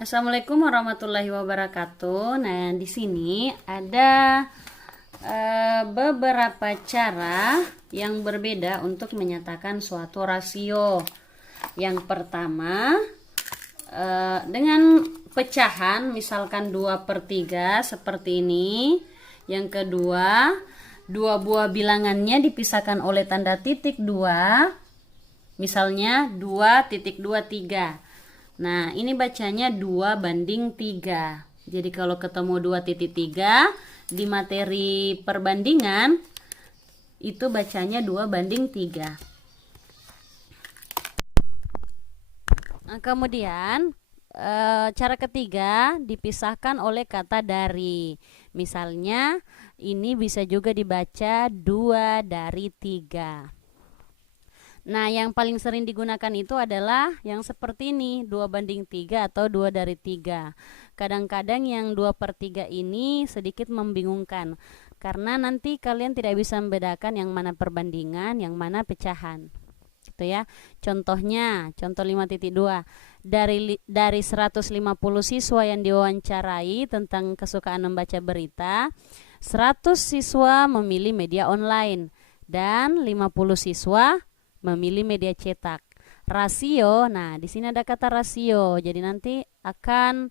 Assalamualaikum warahmatullahi wabarakatuh. Nah, di sini ada beberapa cara yang berbeda untuk menyatakan suatu rasio. Yang pertama, dengan pecahan, misalkan 2/3 seperti ini. Yang kedua, dua buah bilangannya dipisahkan oleh tanda titik 2, misalnya 2.23. Nah, ini bacanya 2/3. Jadi kalau ketemu 2.3 di materi perbandingan, itu bacanya 2/3. Nah, kemudian cara ketiga dipisahkan oleh kata dari. Misalnya, ini bisa juga dibaca 2/3. Nah, yang paling sering digunakan itu adalah yang seperti ini, 2/3 atau 2/3. Kadang-kadang yang 2/3 ini sedikit membingungkan, karena nanti kalian tidak bisa membedakan yang mana perbandingan, yang mana pecahan. Gitu ya. Contohnya, contoh 5.2. Dari 150 siswa yang diwawancarai tentang kesukaan membaca berita, 100 siswa memilih media online dan 50 siswa memilih media cetak. Rasio, nah di sini ada kata rasio. Jadi nanti akan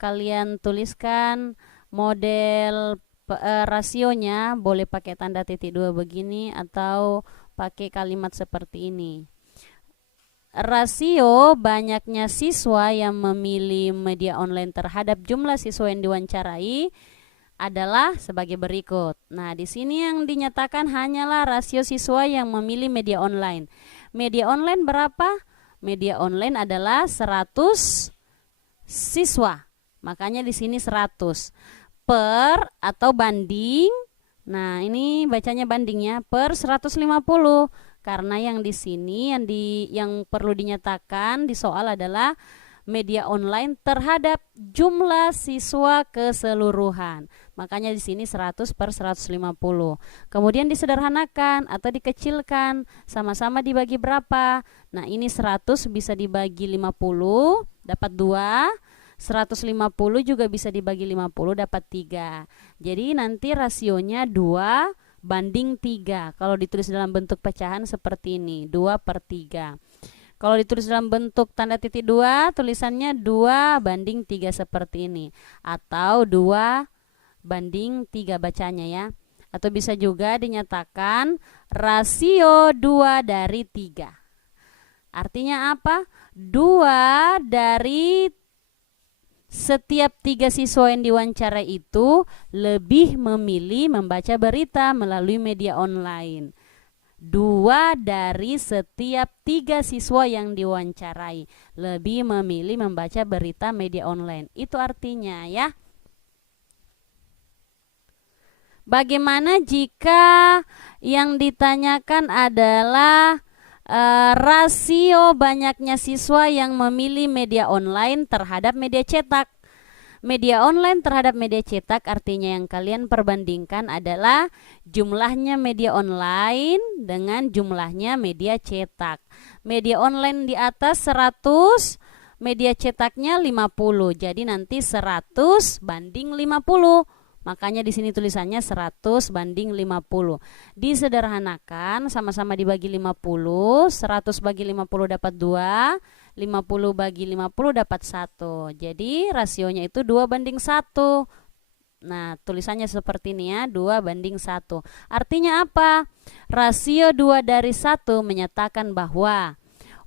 kalian tuliskan model rasionya, boleh pakai tanda titik 2 begini atau pakai kalimat seperti ini. Rasio banyaknya siswa yang memilih media online terhadap jumlah siswa yang diwawancarai adalah sebagai berikut. Nah, di sini yang dinyatakan hanyalah rasio siswa yang memilih media online. Media online berapa? Media online adalah 100 siswa. Makanya di sini 100 per atau banding. Nah, ini bacanya bandingnya per 150. Karena yang di sini yang perlu dinyatakan di soal adalah media online terhadap jumlah siswa keseluruhan. Makanya di sini 100 per 150. Kemudian disederhanakan atau dikecilkan, sama-sama dibagi berapa? Nah, ini 100 bisa dibagi 50, dapat 2. 150 juga bisa dibagi 50, dapat 3. Jadi nanti rasionya 2/3. Kalau ditulis dalam bentuk pecahan seperti ini, 2/3. Kalau ditulis dalam bentuk tanda titik 2, tulisannya 2/3 seperti ini. Atau 2/3 bacanya ya. Atau bisa juga dinyatakan rasio 2/3. Artinya apa? 2 dari setiap 3 siswa yang diwawancara itu lebih memilih membaca berita melalui media online. 2 dari setiap 3 siswa yang diwawancarai lebih memilih membaca berita media online. Itu artinya ya. Bagaimana jika yang ditanyakan adalah rasio banyaknya siswa yang memilih media online terhadap media cetak? Media online terhadap media cetak artinya yang kalian perbandingkan adalah jumlahnya media online dengan jumlahnya media cetak. Media online di atas 100, media cetaknya 50. Jadi nanti 100/50. Makanya di sini tulisannya 100/50. Disederhanakan, sama-sama dibagi 50. 100/50 dapat 2. 50/50 dapat 1. Jadi rasionya itu 2/1. Nah, tulisannya seperti ini ya, 2/1. Artinya apa? Rasio 2/1 menyatakan bahwa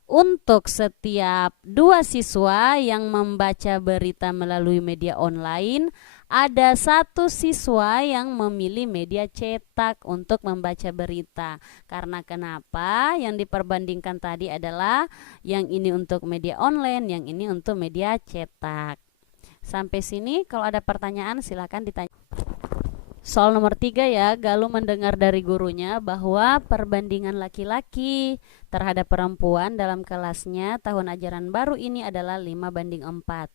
untuk setiap 2 siswa yang membaca berita melalui media online, ada 1 siswa yang memilih media cetak untuk membaca berita. Karena kenapa? Yang diperbandingkan tadi adalah yang ini untuk media online, yang ini untuk media cetak. Sampai sini kalau ada pertanyaan silakan ditanya. Soal nomor 3 ya, Galuh mendengar dari gurunya bahwa perbandingan laki-laki terhadap perempuan dalam kelasnya tahun ajaran baru ini adalah 5/4.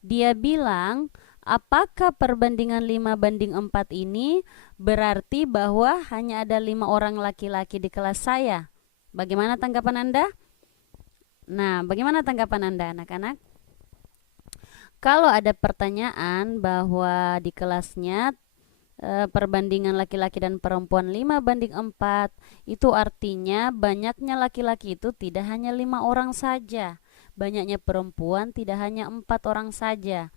Dia bilang, apakah perbandingan 5/4 ini berarti bahwa hanya ada 5 orang laki-laki di kelas saya? Bagaimana tanggapan Anda? Nah, bagaimana tanggapan Anda, anak-anak? Kalau ada pertanyaan bahwa di kelasnya perbandingan laki-laki dan perempuan 5:4, itu artinya banyaknya laki-laki itu tidak hanya 5 orang saja, banyaknya perempuan tidak hanya 4 orang saja.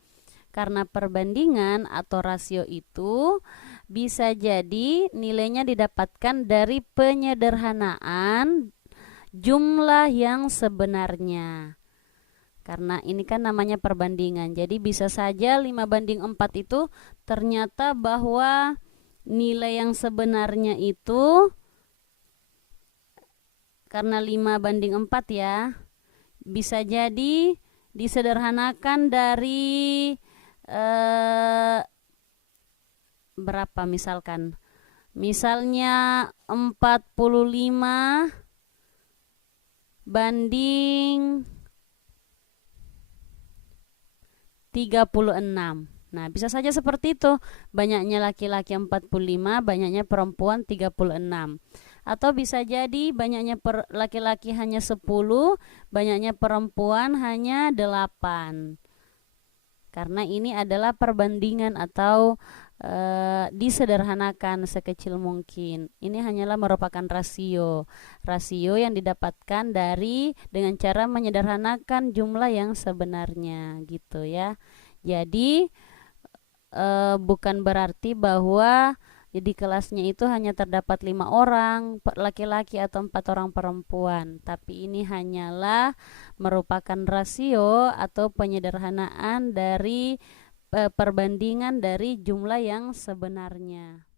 Karena perbandingan atau rasio itu bisa jadi nilainya didapatkan dari penyederhanaan jumlah yang sebenarnya. Karena ini kan namanya perbandingan. Jadi bisa saja 5:4 itu ternyata bahwa nilai yang sebenarnya itu karena 5:4 ya. Bisa jadi disederhanakan dari berapa misalkan. Misalnya 45 banding 36. Nah, bisa saja seperti itu. Banyaknya laki-laki 45, banyaknya perempuan 36. Atau bisa jadi banyaknya laki-laki hanya 10, banyaknya perempuan hanya 8. Karena ini adalah perbandingan atau disederhanakan sekecil mungkin. Ini hanyalah merupakan rasio. Rasio yang didapatkan dengan cara menyederhanakan jumlah yang sebenarnya gitu ya. Jadi bukan berarti bahwa di kelasnya itu hanya terdapat 5 orang laki-laki atau 4 orang perempuan, tapi ini hanyalah merupakan rasio atau penyederhanaan dari perbandingan dari jumlah yang sebenarnya.